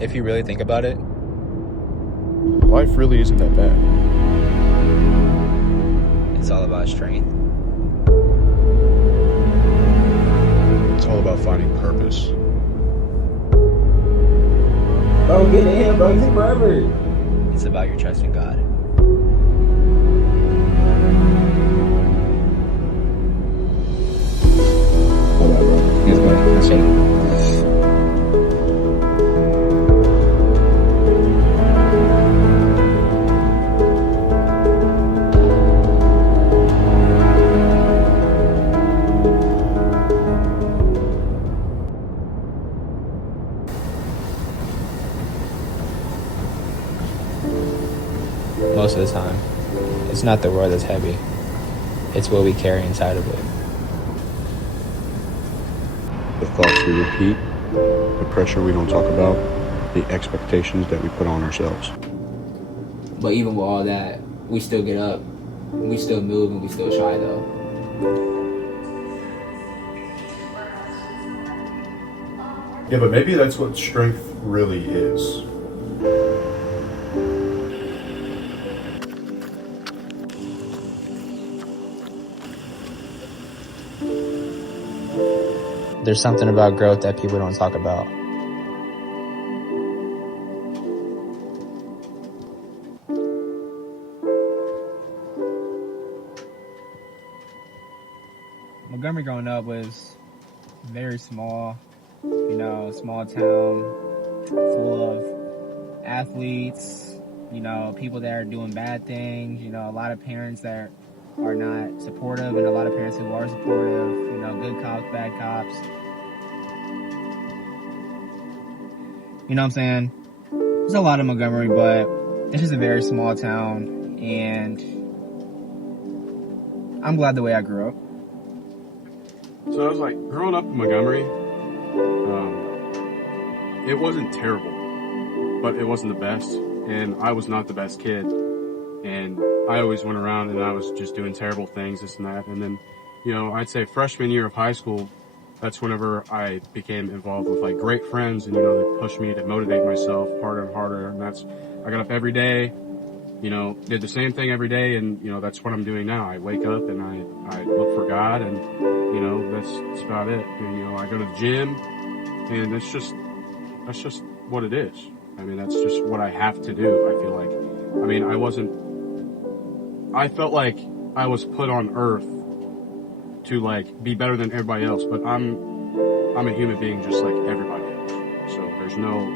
if you really think about it. Life really isn't that bad. It's all about strength. It's all about finding purpose. Bro, get in, bro. It's forever. It's about your trust in God. Hold on, bro. Let's go. Let's shake it. Most of the time, it's not the world that's heavy. It's what we carry inside of it. The thoughts we repeat, the pressure we don't talk about, the expectations that we put on ourselves. But even with all that, we still get up, we still move, and we still try though. Yeah, but maybe that's what strength really is. There's something about growth that people don't talk about. Montgomery growing up was very small, small town, full of athletes, people that are doing bad things, a lot of parents that are not supportive and a lot of parents who are supportive, good cops, bad cops. You know what I'm saying? There's a lot of Montgomery, but it's just a very small town, and I'm glad the way I grew up. So I was like, growing up in Montgomery, it wasn't terrible, but it wasn't the best, and I was not the best kid, and I always went around and I was just doing terrible things, this and that, and then, I'd say freshman year of high school, that's whenever I became involved with like great friends, and they pushed me to motivate myself harder and harder, and I got up every day, did the same thing every day, and that's what I'm doing now. I wake up and I look for God, and that's about it. And, I go to the gym, and that's just what it is. I mean, that's just what I have to do. I feel like, I felt like I was put on earth to like be better than everybody else, but I'm a human being just like everybody else. So there's no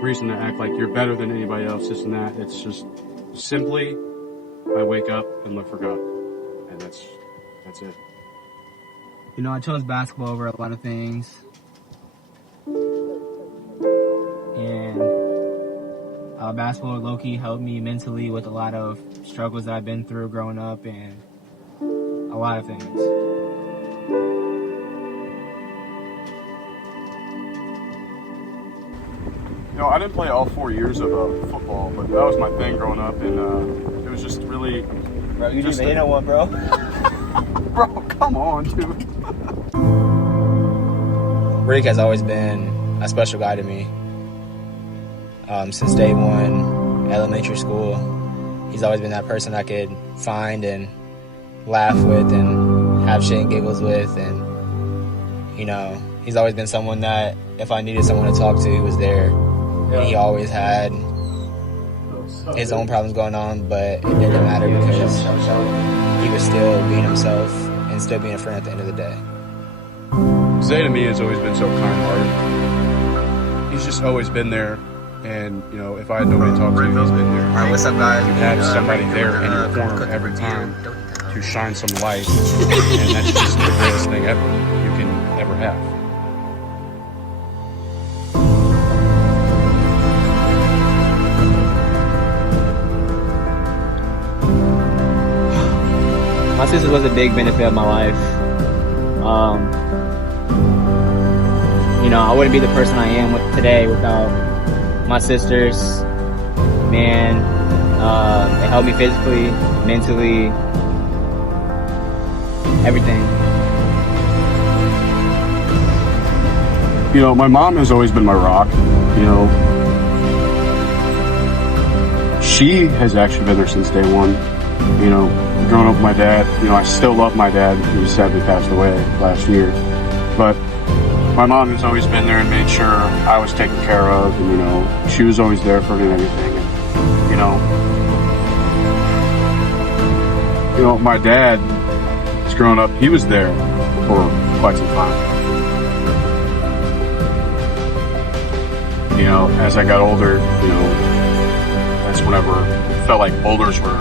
reason to act like you're better than anybody else, this and that. It's just simply, I wake up and look for God, and that's it. I chose basketball over a lot of things, and basketball low-key helped me mentally with a lot of struggles that I've been through growing up, and a lot of things. I didn't play all 4 years of football, but that was my thing growing up, and it was just really... Bro, you didn't even hit on one, bro. Bro, come on, dude. Rick has always been a special guy to me. Since day one, elementary school, he's always been that person I could find and laugh with and have shit and giggles with, and he's always been someone that if I needed someone to talk to, he was there. And he always had his own problems going on, but it didn't matter because he was still being himself and still being a friend at the end of the day. Zay to me has always been so kind-hearted. He's just always been there, and if I had nobody to talk to, he's been there. Alright, what's up, guys? You have somebody there in your corner every time to shine some light, and that's just the greatest thing ever you can ever have. My sister was a big benefit of my life. I wouldn't be the person I am today without my sisters. Man, they helped me physically, mentally, everything. My mom has always been my rock. she has actually been there since day one. You know, growing up with my dad, you know, I still love my dad. He sadly passed away last year. But my mom has always been there and made sure I was taken care of. And, you know, she was always there for me and everything. And, you know, my dad, growing up, he was there for quite some time. You know, as I got older, you know, that's whenever it felt like boulders were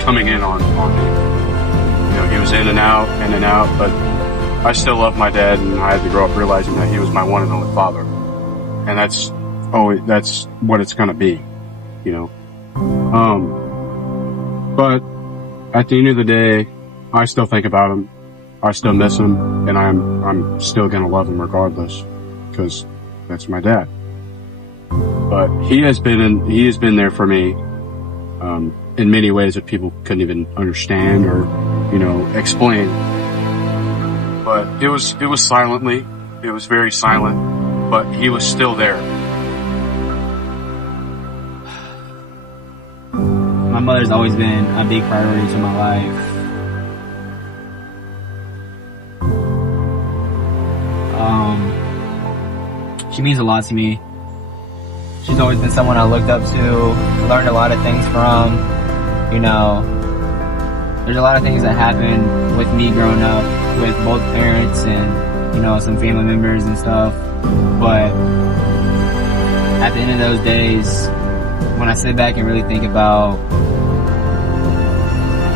coming in on me. You know, he was in and out, but I still love my dad, and I had to grow up realizing that he was my one and only father. And that's what it's gonna be, you know. But at the end of the day, I still think about him. I still miss him, and I'm still gonna love him regardless, because that's my dad. But he has been there for me, in many ways that people couldn't even understand or, you know, explain. But it was silently. It was very silent, but he was still there. My mother's always been a big priority to my life. She means a lot to me. She's always been someone I looked up to, learned a lot of things from. You know, there's a lot of things that happened with me growing up with both parents and, you know, some family members and stuff. But at the end of those days, when I sit back and really think about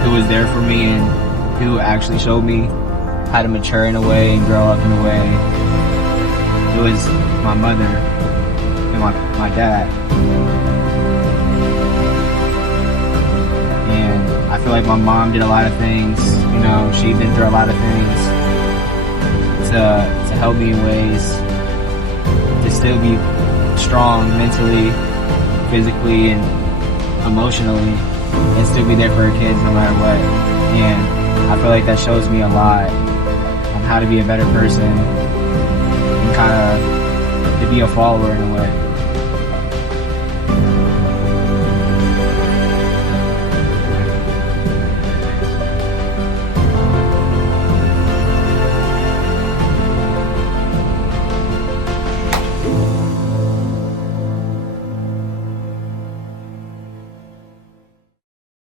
who was there for me and who actually showed me how to mature in a way and grow up in a way, it was my mother and my dad. And I feel like my mom did a lot of things, you know, she'd been through a lot of things to help me in ways to still be strong mentally, physically, and emotionally, and still be there for her kids no matter what. And I feel like that shows me a lot on how to be a better person and kind of to be a follower in a way.